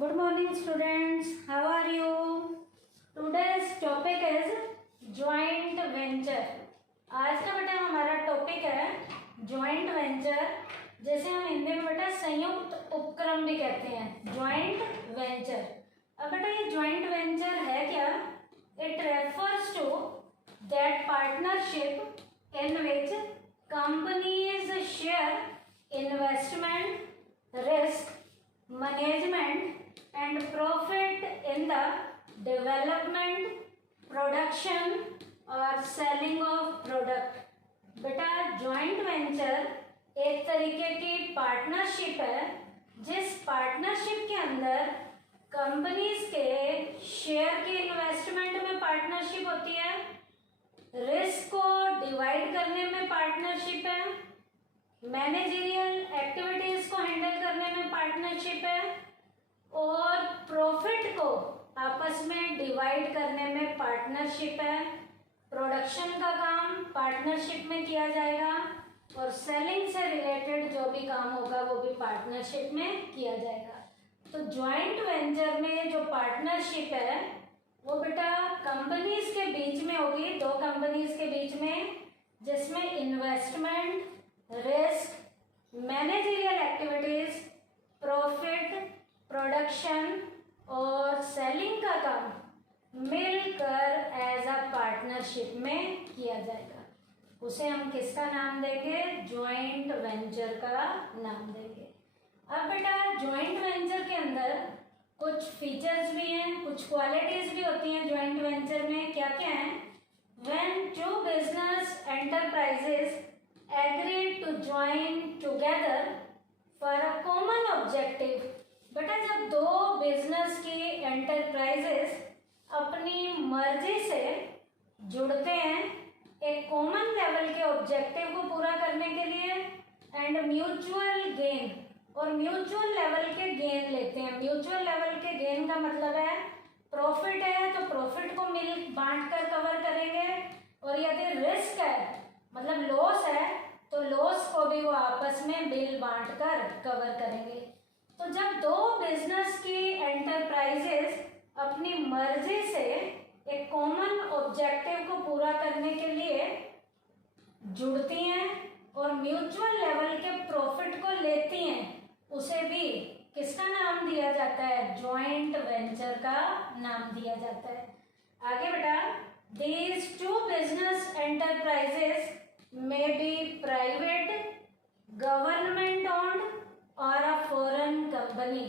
Good morning students, how are you? Today's topic is joint venture. आज का बेटा हमारा टॉपिक है joint venture, जैसे हम हिंदी में बेटा संयुक्त उपक्रम भी कहते हैं joint venture. अब बेटा ये joint venture है क्या? It refers to that partnership in which companies share investment, risk, management and profit in the development, production और selling of product. बेटा joint venture एक तरीके की पार्टनरशिप है जिस पार्टनरशिप के अंदर कंपनीज के शेयर की इन्वेस्टमेंट में पार्टनरशिप होती है, रिस्क को डिवाइड करने में पार्टनरशिप है, मैनेजरियल एक्टिविटीज को हैंडल करने में पार्टनरशिप है और प्रॉफिट को आपस में डिवाइड करने में पार्टनरशिप है। प्रोडक्शन का काम पार्टनरशिप में किया जाएगा और सेलिंग से रिलेटेड जो भी काम होगा वो भी पार्टनरशिप में किया जाएगा। तो जॉइंट वेंचर में जो पार्टनरशिप है वो बेटा कंपनीज के बीच में होगी, दो कंपनीज के बीच में, जिसमें investment, risk, managerial activities, profit, production और सेलिंग का काम मिलकर एज अ पार्टनरशिप में किया जाएगा। उसे हम किसका नाम देंगे? जॉइंट वेंचर का नाम देंगे। अब बेटा जॉइंट वेंचर के अंदर कुछ फीचर्स भी हैं, कुछ क्वालिटीज भी होती हैं जॉइंट वेंचर में। क्या क्या है? When two business enterprises agree to join together for a common objective. बेटा जब दो बिजनेस की एंटरप्राइजेस अपनी मर्जी से जुड़ते हैं एक कॉमन लेवल के ऑब्जेक्टिव को पूरा करने के लिए एंड म्यूचुअल गेन, और म्यूचुअल लेवल के गेन लेते हैं। म्यूचुअल लेवल के गेन का मतलब है प्रॉफिट है तो प्रॉफिट को मिल बांट कर कवर करेंगे, और यदि रिस्क है मतलब लॉस है तो लॉस को भी वो आपस में बिल बांट कर कवर करेंगे। तो जब दो बिजनेस की एंटरप्राइजेस अपनी मर्जी से एक कॉमन ऑब्जेक्टिव को पूरा करने के लिए जुड़ती हैं और म्यूचुअल लेवल के प्रॉफिट को लेती हैं, उसे भी किसका नाम दिया जाता है? जॉइंट वेंचर का नाम दिया जाता है। आगे बेटा, these two business enterprises may be private, government owned और a foreign company.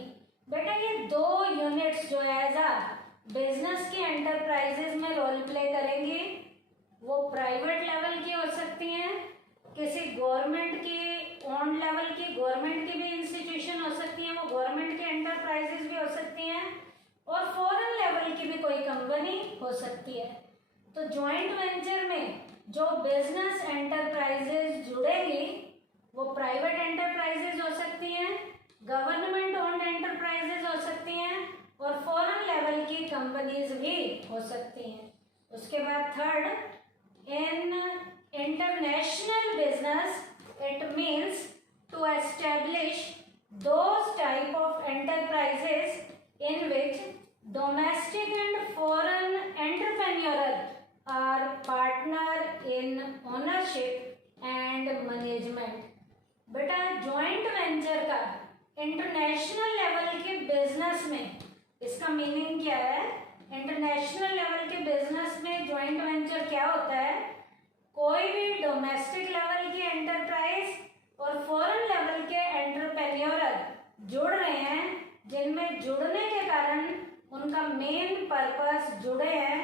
बेटा ये दो यूनिट्स जो एज अ बिजनेस की एंटरप्राइजेज में रोल प्ले करेंगी वो प्राइवेट लेवल की हो सकती हैं, किसी गवर्नमेंट की ओन लेवल की, गवर्नमेंट की भी इंस्टीट्यूशन हो सकती हैं, वो गवर्नमेंट की एंटरप्राइजेज भी हो सकती हैं, और फॉरेन लेवल की भी कोई कंपनी हो सकती है। तो जॉइंट वेंचर में जो बिजनेस एंटरप्राइजेज जुड़ेगी वो प्राइवेट एंटरप्राइजेज हो सकती हैं, गवर्नमेंट ओन्ड एंटरप्राइजेज हो सकती हैं और फॉरेन लेवल की कंपनीज भी हो सकती हैं। उसके बाद third, in international business it means to establish those type of enterprises in which domestic and foreign entrepreneur are partner in ownership and management. बेटा जॉइंट वेंचर का इंटरनेशनल लेवल के बिजनेस में, इसका मीनिंग क्या है? इंटरनेशनल लेवल के business में joint venture क्या होता है? कोई भी डोमेस्टिक लेवल की एंटरप्राइज और फॉरेन लेवल के एंटरप्रेन्योर जुड़ रहे हैं, जिनमें जुड़ने के कारण उनका मेन पर्पस जुड़े हैं,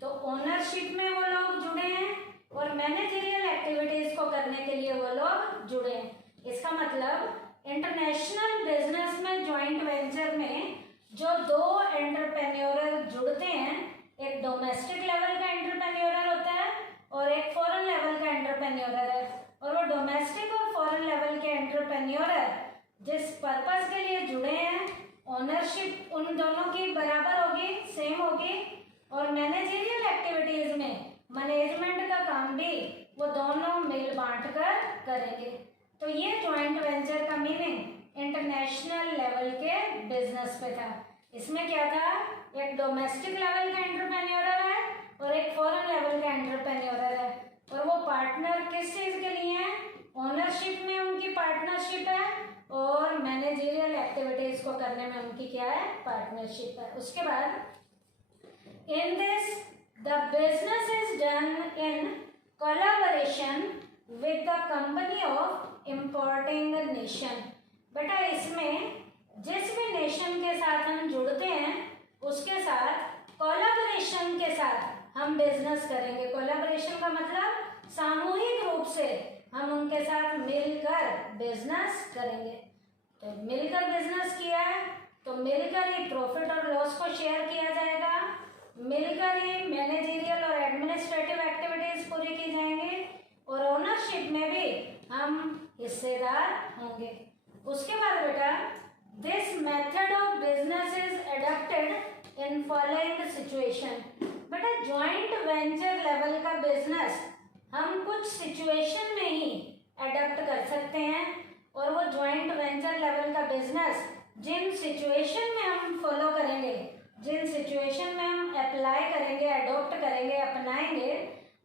तो ओनरशिप में वो लोग जुड़े हैं और मैनेजरियल एक्टिविटीज को करने के लिए वो लोग जुड़े हैं। इसका मतलब इंटरनेशनल बिजनेस में जॉइंट वेंचर में जो दो एंटरप्रेन्योर जुड़ते हैं, एक डोमेस्टिक लेवल का एंटरप्रेन्योर होता है और एक फॉरेन लेवल का एंटरप्रेन्योर है, और वो डोमेस्टिक और फॉरेन लेवल के एंटरप्रेन्योर जिस पर्पस के लिए जुड़े हैं, ओनरशिप उन दोनों की बराबर होगी, सेम होगी, और मैनेजरियल एक्टिविटीज में मैनेजमेंट का काम भी वो दोनों मिल बांट कर करेंगे। तो ये जॉइंट वेंचर का मीनिंग इंटरनेशनल लेवल के बिजनेस पे था। इसमें क्या था, एक डोमेस्टिक लेवल का एंटरप्रेन्योरर है और एक फॉरेन लेवल का एंटरप्रेन्योरर है। और वो पार्टनर किस चीज के लिए है, ओनरशिप में उनकी पार्टनरशिप है और मैनेजरियल एक्टिविटीज को करने में उनकी क्या है, पार्टनरशिप है। उसके बाद in this the business is done in collaboration with the company of importing nation. बेटा इसमें जिस भी नेशन के साथ हम जुड़ते हैं उसके साथ कोलैबोरेशन के साथ हम बिजनेस करेंगे। कोलैबोरेशन का मतलब सामूहिक रूप से हम उनके साथ मिलकर बिजनेस करेंगे। तो मिलकर बिजनेस किया है तो मिलकर ही प्रॉफिट और लॉस को शेयर किया जाएगा, मिलकर ही मैनेजरियल और एडमिनिस्ट्रेटिव एक्टिविटीज पूरी की जाएंगी और ओनरशिप में भी हम हिस्सेदार होंगे। उसके बाद बेटा this method of business is adopted in following situation. बेटा ज्वाइंट वेंचर लेवल का बिजनेस हम कुछ सिचुएशन में ही एडॉप्ट कर सकते हैं और वो ज्वाइंट वेंचर लेवल का बिजनेस जिन सिचुएशन में हम फॉलो करेंगे, जिन सिचुएशन में हम अप्लाई करेंगे, अडॉप्ट करेंगे, अपनाएंगे,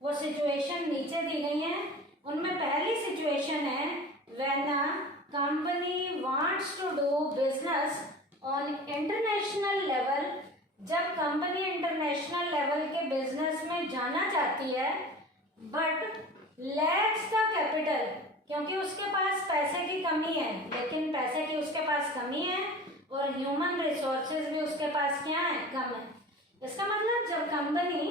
वो सिचुएशन नीचे दी गई हैं। उनमें पहली सिचुएशन है when a company wants to do business on international level. जब कंपनी इंटरनेशनल लेवल के बिजनेस में जाना चाहती है बट लैक्स द कैपिटल, क्योंकि उसके पास पैसे की कमी है, लेकिन पैसे की उसके पास कमी है और ह्यूमन रिसोर्सेज भी उसके पास क्या है, कम है। इसका मतलब जब कंपनी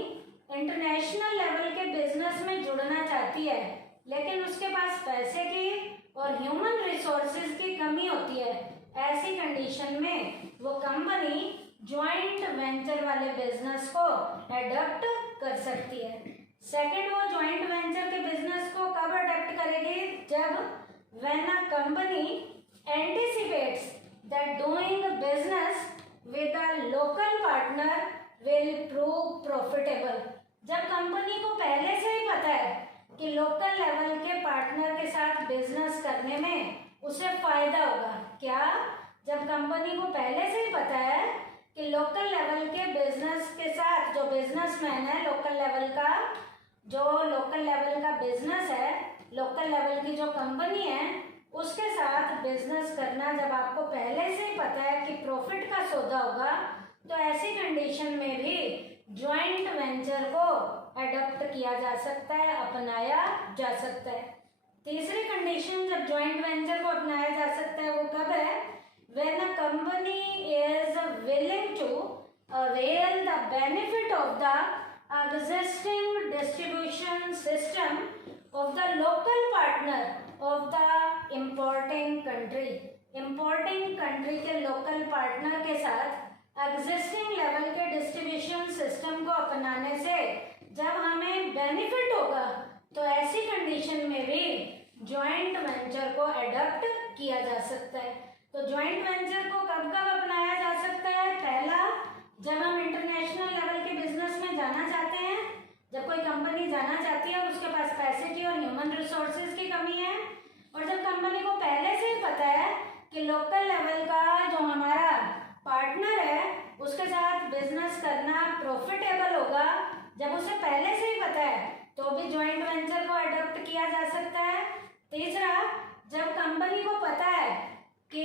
इंटरनेशनल लेवल के बिजनेस में जुड़ना चाहती है लेकिन उसके पास पैसे की और ह्यूमन रिसोर्सेज की कमी होती है, ऐसी कंडीशन में वो कंपनी ज्वाइंट वेंचर वाले बिजनेस को एडॉप्ट कर सकती है। सेकंड, वो ज्वाइंट वेंचर के बिजनेस को कब अडॉप्ट करेगी, जब when a company anticipates that doing business with a local partner will prove profitable. जब कंपनी को पहले से ही पता है कि लोकल लेवल के पार्टनर के साथ बिजनेस करने में उसे फायदा होगा। क्या, जब कंपनी को पहले से ही पता है कि लोकल लेवल के बिजनेस के साथ जो बिजनेसमैन है, लोकल लेवल का जो लोकल लेवल का बिजनेस है, लोकल लेवल की जो कंपनी है, उसके साथ बिजनेस करना जब आपको पहले से ही पता है कि प्रॉफिट का सौदा होगा, तो ऐसी कंडीशन में भी ज्वाइंट वेंचर को अडॉप्ट किया जा सकता है, अपनाया जा सकता है। तीसरी कंडीशन जब ज्वाइंट वेंचर को अपनाया जा सकता है वो कब है, when a company is willing to avail the benefit of the existing distribution system of the local partner of the importing country। importing country के local partner के साथ existing level के distribution system को अपनाने से जब हमें benefit होगा तो ऐसी condition में भी joint venture को adopt किया जा सकता है। तो joint venture को कब कब अपनाया जा सकता है, पहला जब हम इंटरनेशनल लेवल के बिजनेस में जाना चाहते हैं, जब कोई कंपनी जाना चाहती है और उसके पास पैसे की और ह्यूमन रिसोर्सेज की कमी है, और जब कंपनी को पहले से ही पता है कि लोकल लेवल का जो हमारा पार्टनर है उसके साथ बिजनेस करना प्रॉफिटेबल होगा, जब उसे पहले से ही पता है तो भी ज्वाइंट वेंचर को अडॉप्ट किया जा सकता है। तीसरा, जब कंपनी को पता है कि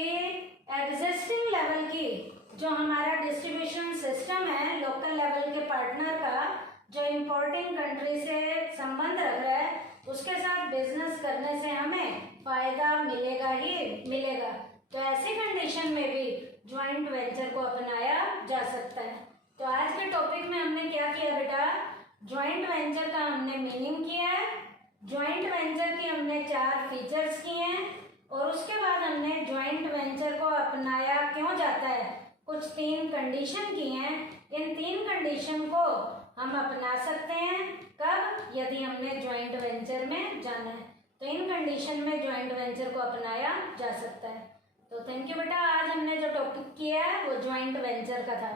एग्जिस्टिंग लेवल की जो हमारा डिस्ट्रीब्यूशन सिस्टम है लोकल लेवल के पार्टनर का, जो इंपोर्टिंग कंट्री से संबंध रख रहा है, उसके साथ बिजनेस करने से हमें फायदा मिलेगा ही मिलेगा, तो ऐसी कंडीशन में भी ज्वाइंट वेंचर को अपनाया जा सकता है। तो आज के टॉपिक में हमने क्या किया बेटा, ज्वाइंट वेंचर का हमने मीनिंग किया है, ज्वाइंट वेंचर की हमने 4 फीचर्स किए हैं और उसके बाद हमने ज्वाइंट वेंचर को अपनाया क्यों जाता है, कुछ 3 कंडीशन की हैं। इन 3 कंडीशन को हम अपना सकते हैं कब, यदि हमने ज्वाइंट वेंचर में जाना है, तो इन कंडीशन में ज्वाइंट वेंचर को अपनाया जा सकता है। तो थैंक यू बेटा, आज हमने जो टॉपिक किया है वो ज्वाइंट वेंचर का था।